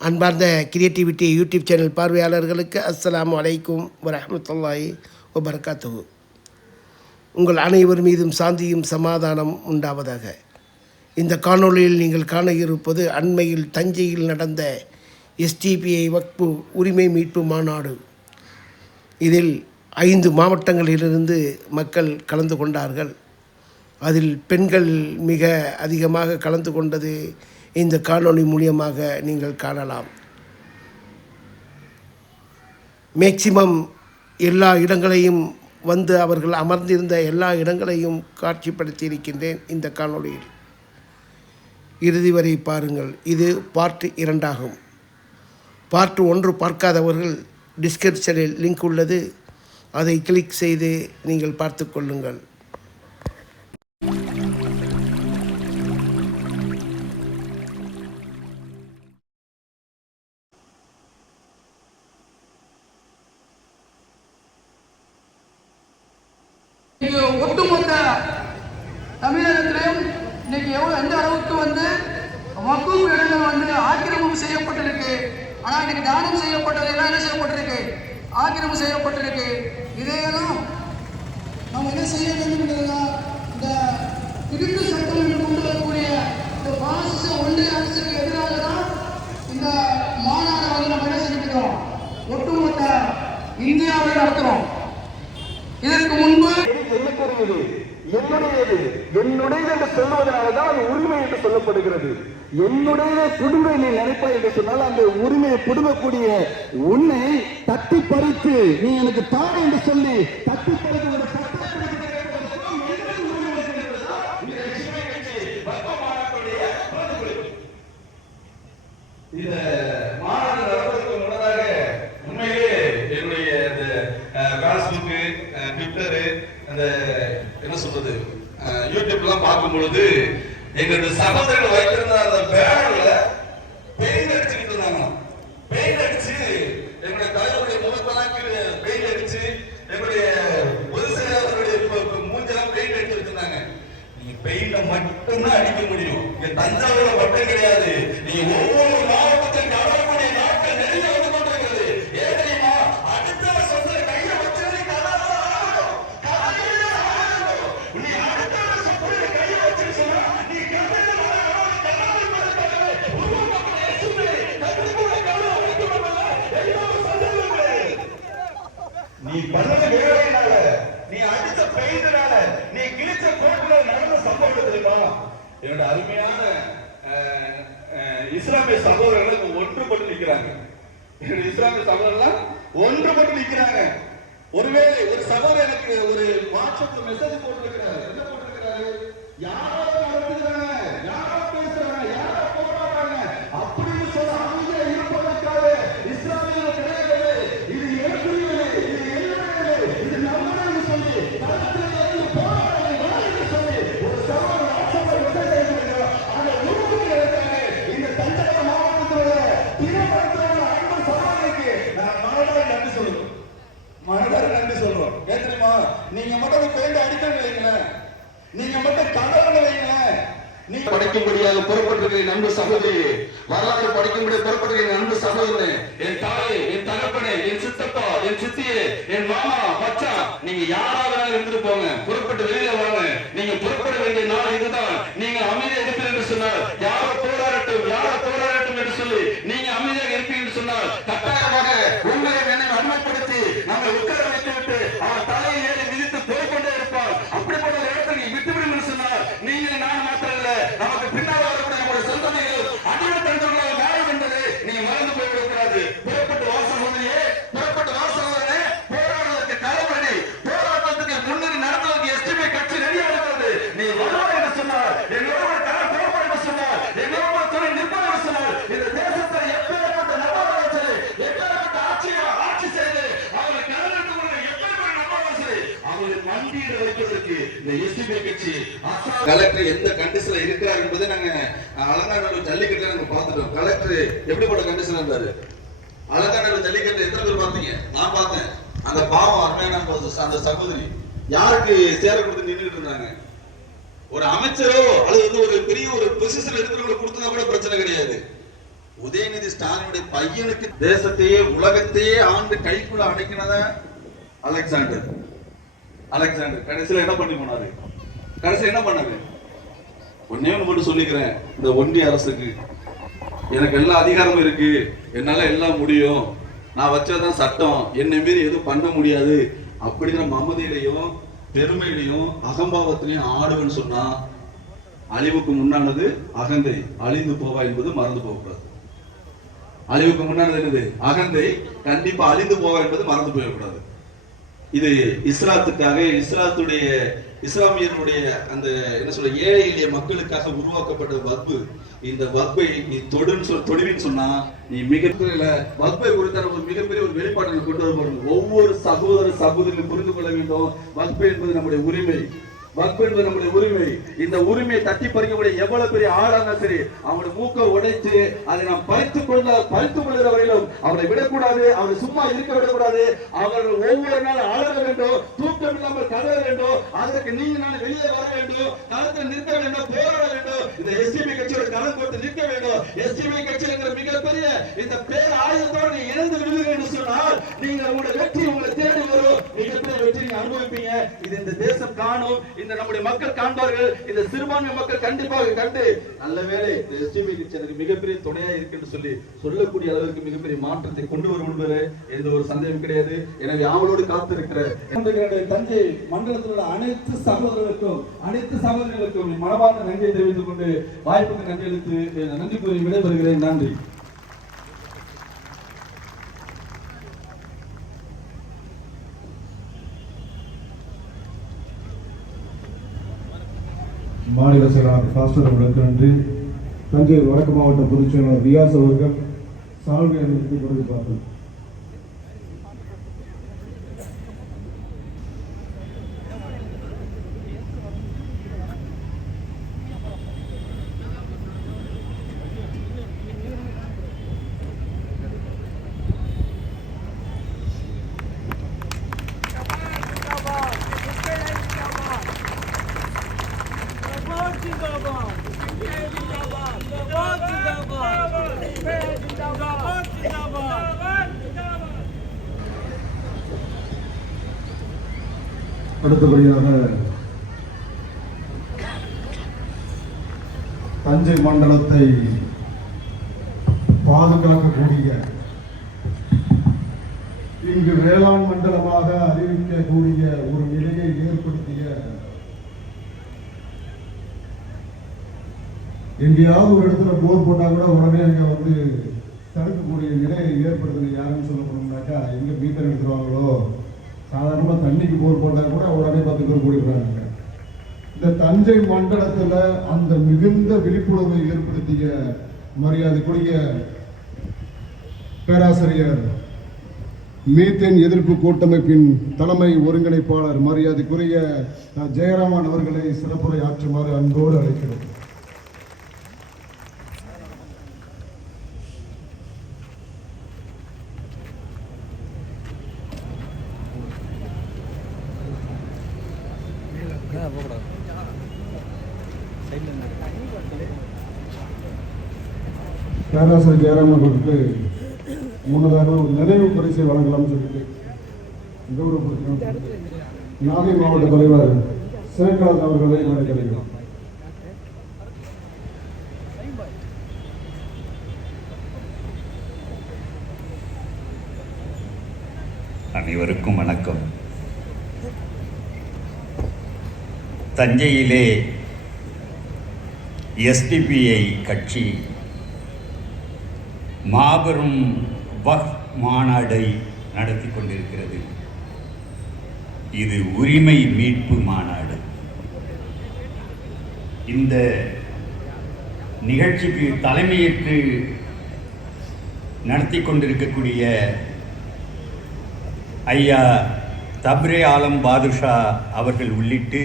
அன்பார்ந்த creativity YouTube channel பார்வையாளர்களுக்கு அஸ்லாம் அலைக்கும் வரமத்துல்லாஹி வபரகாத்துஹு. உங்கள் அனைவர் மீதும் சாந்தியும் சமாதானம் உண்டாவதாக. இந்த காணொளியில் நீங்கள் காண இருப்பது அண்மையில் தஞ்சையில் நடந்த எஸ்டிபிஐ வக்பு உரிமை மீட்பு மாநாடு. இதில் ஐந்து மாவட்டங்களிலிருந்து மக்கள் கலந்து கொண்டார்கள். அதில் பெண்கள் மிக அதிகமாக கலந்து கொண்டது இந்த காணொளி மூலியமாக நீங்கள் காணலாம். மேக்சிமம் எல்லா இடங்களையும் வந்து அவர்கள் அமர்ந்திருந்த எல்லா இடங்களையும் காட்சிப்படுத்தி இருக்கின்றேன் இந்த காணொளியில். இறுதி வரை பாருங்கள். இது பார்ட் இரண்டாகும். பார்ட் ஒன்று பார்க்காதவர்கள் டிஸ்கிரிப்ஷனில் லிங்க் உள்ளது. அதை கிளிக் செய்து நீங்கள் பார்த்து கொள்ளுங்கள். ஒட்டுமொத்த தமிழகத்திலையும் இன்னைக்கு எவ்வளவு எந்த அளவுக்கு வந்து மக்கும் இடங்கள் வந்து ஆக்கிரமம் செய்யப்பட்டிருக்கு? ஆனா இன்னைக்கு தானம் செய்யப்பட்டது எல்லாம் என்ன செய்யப்பட்டிருக்கு? ஆக்கிரமம் செய்யப்பட்டிருக்கு. இதையெல்லாம் நம்ம என்ன செய்ய வேண்டும்ன்றதுனா இந்த திருட்டு சட்டம் என்று கொண்டு வரக்கூடிய இந்த பாசிச ஒன்றிய அரசுக்கு எதிராக தான் இந்த மாநாடு வந்து நம்ம என்ன செஞ்சுக்கிறோம் ஒட்டுமொத்த இந்தியாவில் நடத்துகிறோம் இதற்கு முன்பு எனக்குரியது என்னுடையது என்னுடையது என்று சொல்லுவதனாலதான் அது உரிமை என்று சொல்லப்படுகிறது. என்னுடைய புடுமை நீ நினைப்பாய் என்று சொன்னால் அந்த உரிமையை புடுங்கக்கூடிய உன்னை தட்டி பறித்து நீ எனக்கு தா என்று சொல்லி தட்டி பறித்து ஒரு பிடிக்கிறேன் என்று சொல்லி எங்களுக்கு உரிமை இருக்கிறதா? இந்த சிவகங்கை கட்சி வர்க்க மாநாட்டுடைய பிரதிபலிப்பு. இந்த மாநாடு நடப்பதற்கு முன்னதாக உண்மையிலே என்னுடைய இந்த ஃபேஸ்புக் ட்விட்டரு அந்த என்ன சொல்றது அஹ், யூடியூப்லாம் பார்க்கும் பொழுது எங்களுடைய சகோதரர்கள் வைத்திருந்த அந்த பேனர்ல பெயிண்ட் அடிச்சுக்கிட்டு இருந்தாங்க. பெயிண்ட் அடிச்சு எங்களுடைய தலைவருடைய முகத்தெல்லாம் பெயிண்ட் அடிச்சு எங்களுடைய பொதுச் செயலாளருடைய மூஞ்செல்லாம் பெயிண்ட் அடிச்சு வச்சிருந்தாங்க. நீங்க பெயிண்ட மட்டும்தான் அடிக்க முடியும். இங்க தஞ்சாவூர்ல மட்டும் கிடையாது. நீங்க ஒவ்வொரு மாவட்டத்திற்கு வரக்கூடிய ஒருவேளை ஒரு சகோதரர் எனக்கு ஒரு வாட்ஸ்அப்ல மெசேஜ் போட்டிருக்கிறாரு. என்ன போட்டிருக்கிறாரு? யாரும் நடத்துகிறாங்க யாரோ பேசுறாங்க யாரோ போராடுறாங்க அப்படின்னு சொல்ல அமைதியா இருப்பதற்காக இஸ்லாமியர்கள் கிடையாது இது எனக்குரியது இது என்னுடையது இது நம்முடையது சொல்லி களத்தில் இறங்கி போராடுறாங்க வா என்று சொல்லி ஒரு சகோதரர் வாட்ஸ்அப்ல மெசேஜ் அனுப்பியிருக்கிறார் அந்த உருவத்தில் இருக்காங்க இந்த தஞ்சாவூர் மாவட்டத்தில் உள்ள திருமணத்தில் உள்ள அன்பு சகோதரிக்கு நான் மனதார நன்றி சொல்லணும் மனதார நன்றி சொல்றோம் ஏன் தெரியுமா நீங்க மட்டும் பேருந்து அடிக்கணும் வைங்களேன் நீங்க மட்டும் கடவுள் வைங்களேன் நீ படிக்கும்படியாக புறப்பட்டிருக்கிற என் அன்பு சகோதரி வரலாறு படிக்கும்படியாக புறப்பட்டிருக்கிற என் என் தாயே என் தகப்பனே என் சித்தப்பா என் சித்தியே என் மாமா மச்சான் நீங்க யாராவது இருந்துட்டு போங்க. கலெக்டர் எந்த கண்டிஷன்ல இருக்கிறார் என்பதை நாங்க அலங்காநல்லூர் ஜல்லிக்கட்டுல நாங்க பாத்துட்டோம் கலெக்டர் எப்படிப்பட்ட கண்டிஷன் இருந்தாரு? அலங்காநல்லூர் ஜல்லிக்கட்டு எத்தனை பேர் பார்த்தீங்க? நான் பார்த்தேன். அந்த பாவம் அருமையான அந்த சகோதரி. யாருக்கு சேர கொடுத்து நின்றுட்டு இருந்தாங்க? ஒரு அமைச்சரோ அல்லது வந்து ஒரு பெரிய ஒரு பொசிஷன் இருக்கிறவங்க கொடுத்தா கூட பிரச்சனை கிடையாது. உதயநிதி ஸ்டாலினுடைய பையனுக்கு தேசத்தையே உலகத்தையே ஆண்டு கைக்குள்ள அடைக்கினத அலெக்சாண்டர். அலெக்சாண்டர். கடைசியில் என்ன பண்ணி போனாரு? கடைசியில் என்ன பண்ணாரு? ஒன்னே ஒன்று மட்டும் சொல்லிக்கிறேன். இந்த ஒன்றிய அரசுக்கு எனக்கு எல்லா அதிகாரமும் இருக்கு. என்னால் எல்லாம் முடியும். நான் வச்சாதான் சட்டம். என்னை மீறி எதுவும் பண்ண முடியாது. அப்படிங்கிற மமதியிலையும் பெருமையிலையும் அகம்பாவத்திலையும் ஆடுவேன்னு சொன்னா அழிவுக்கு முன்னானது அகந்தை. அழிந்து போவா என்பது மறந்து போகக்கூடாது. அழிவுக்கு முன்னானது என்னது? அகந்தை. கண்டிப்பா அழிந்து போவா என்பது மறந்து போகக்கூடாது. இது இஸ்லாத்துக்காக இஸ்லாத்துடைய இஸ்லாமியனுடைய அந்த என்ன சொல்ற ஏழை எளிய மக்களுக்காக உருவாக்கப்பட்ட வக்பு. இந்த வக்பை நீ தொடுன்னு சொல் தொடுவின்னு சொன்னா நீ மிகப்பெரிய வக்பை குறித்தான ஒரு மிகப்பெரிய ஒரு வெளிப்பாட்டில் கொண்டு வரப்படும் ஒவ்வொரு சகோதர சகோதரியும் புரிந்து கொள்ள வேண்டும். வக்பு என்பது நம்முடைய உரிமை. வக்பு என்பது நம்முடைய உரிமை. இந்த உரிமையை தட்டி பறிக்கக்கூடிய எவ்வளவு பெரிய ஆளாக சரி அவனுடைய மூக்க உடைத்து அதை நாம் பறித்து கொள்ள பறித்து கொள்கிற வரையிலும் அவரை விடக்கூடாது அவனை சும்மா இருக்க விடக்கூடாது. அவர்கள் ஒவ்வொரு நாள் அழக வேண்டும் தூக்கம் இல்லாமல் கதற வேண்டும். அதற்கு நீங்க நான் வெளியே வர வேண்டும் களத்தில் நிற்க வேண்டும் போராட வேண்டும். இந்த எஸ்டிபி கட்சியோட களம் போட்டு நிற்க வேண்டும். எஸ்டிபி கட்சிங்கிற மிகப்பெரிய இந்த பேர் ஆயுதத்தோடு நீ இணைந்து விடுவீர்கள் என்று சொன்னால் நீங்கள் உங்களுடைய வெற்றி உங்களுக்கு தேடி வரும் மிகப்பெரிய வெற்றி நீங்க அனுபவிப்பீங்க இது இந்த தேசம் காணும் இந்த நம்முடைய மக்கள் காண்பார்கள் இந்த சிறுபான்மை மக்கள் கண்டிப்பாக கண்டு நல்ல வேளை இந்த எஸ்டிபி எனக்கு மிகப்பெரிய துணையா இருக்கு என்று சொல்லி சொல்லக்கூடிய அளவிற்கு மிகப்பெரிய மாற்றத்தை கொண்டு வரும் என்பது எந்த ஒரு சந்தேகம் கிடையாது. எனவே ஆவலோடு காத்திருக்கிற தஞ்சை மண்டலத்தில் உள்ள அனைத்து சகோதரர்களுக்கும் அனைத்து சகோதரர்களுக்கும் என் நன்றியை தெரிவித்துக் கொண்டு வாய்ப்புக்கு நன்றி அளித்து நன்றி கூறி விடைபெறுகிறேன். நன்றி. மாநில செயலாளர் பாஸ்டர் அவர்களுக்கு நன்றி. தஞ்சை வடக்கு மாவட்ட பொதுச் செயலாளர் ரியாஸ் அவர்கள் சால்வை அணிவித்து கொடுப்பார்கள் அடுத்தபடியாக தஞ்சை மண்டலத்தை பாதுகாக்கக்கூடிய இங்கு வேளாண் மண்டலமாக அறிவிக்கக்கூடிய ஒரு நிலையை ஏற்படுத்திய எங்கேயாவது ஒரு இடத்துல போர் போட்டா கூட உடனே அங்கே வந்து தடுக்கக்கூடிய நிலையை ஏற்படுத்தின யாருன்னு சொல்ல போனோம்னாக்கா எங்க மீட்டர் எடுத்துருவாங்களோ? சாதாரணமாக தண்ணிக்கு போர் போட்டால் கூட உடனே பத்து பேர் கூடிடுறாங்க. இந்த தஞ்சை மண்டலத்தில் அந்த மிகுந்த விழிப்புணர்வை ஏற்படுத்திய மரியாதைக்குரிய பேராசிரியர் மீத்தேன் எதிர்ப்பு கூட்டமைப்பின் தலைமை ஒருங்கிணைப்பாளர் மரியாதைக்குரிய ஜெயராமன் அவர்களை சிறப்புரை ஆற்றுமாறு அன்போடு அழைக்கிறோம். பேராசிரியர் ஜெயராமன் அவர்களுக்கு முன்னதாக ஒரு நினைவு பரிசை வழங்கலாம்னு சொல்லிட்டு கௌரவப்படுத்தினோம் நாகை மாவட்ட தலைவர் சேகராஜ் அவர்களை வழங்குகிறேன் அனைவருக்கும் வணக்கம். தஞ்சையிலே எஸ்டிபிஐ கட்சி மாபெரும் வக் மாநாடை நடத்தி கொண்டிருக்கிறது. இது உரிமை மீட்பு மாநாடு. இந்த நிகழ்ச்சிக்கு தலைமையேற்று நடத்தி கொண்டிருக்கக்கூடிய ஐயா தப்ரே ஆலம் பாதுஷா அவர்கள் உள்ளிட்டு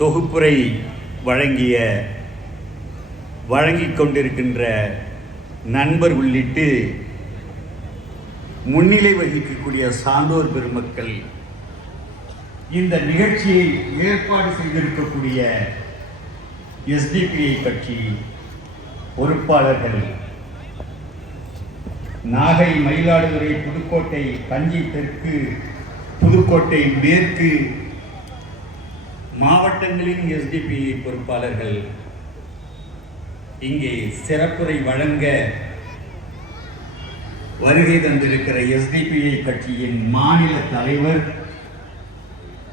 தொகுப்புரை வழங்கிய வழங்கிக் கொண்டிருக்கின்ற நண்பர் உள்ளிட்டு முன்னிலை வகிக்கக்கூடிய சான்றோர் பெருமக்கள் இந்த நிகழ்ச்சியை ஏற்பாடு செய்திருக்கக்கூடிய எஸ்டிபிஐ கட்சி பொறுப்பாளர்கள் நாகை மயிலாடுதுறை புதுக்கோட்டை தஞ்சை தெற்கு புதுக்கோட்டை மேற்கு மாவட்டங்களின் எஸ்டிபி பொறுப்பாளர்கள் இங்கே சிறப்புரை வழங்க வருகை தந்திருக்கிற எஸ்டிபிஐ கட்சியின் மாநில தலைவர்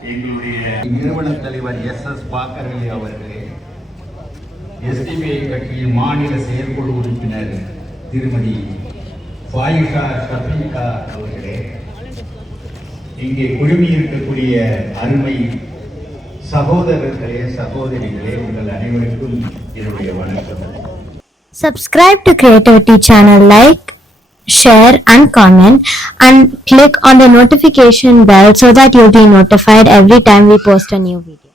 எங்களுடைய நிறுவன தலைவர் எஸ் எஸ் பாக்கரலி அவர்களே எஸ்டிபிஐ கட்சியின் மாநில செயற்குழு உறுப்பினர் திருமதி ஃபாயிஷா ஷபீகா அவர்களே இங்கே குழுமி இருக்கக்கூடிய அருமை சகோதரர்களே சகோதரிகளே உங்கள் அனைவருக்கும் என்னுடைய வணக்கம் Subscribe to Creativity channel, like, share and comment and click on the notification bell so that you'll be notified every time we post a new video.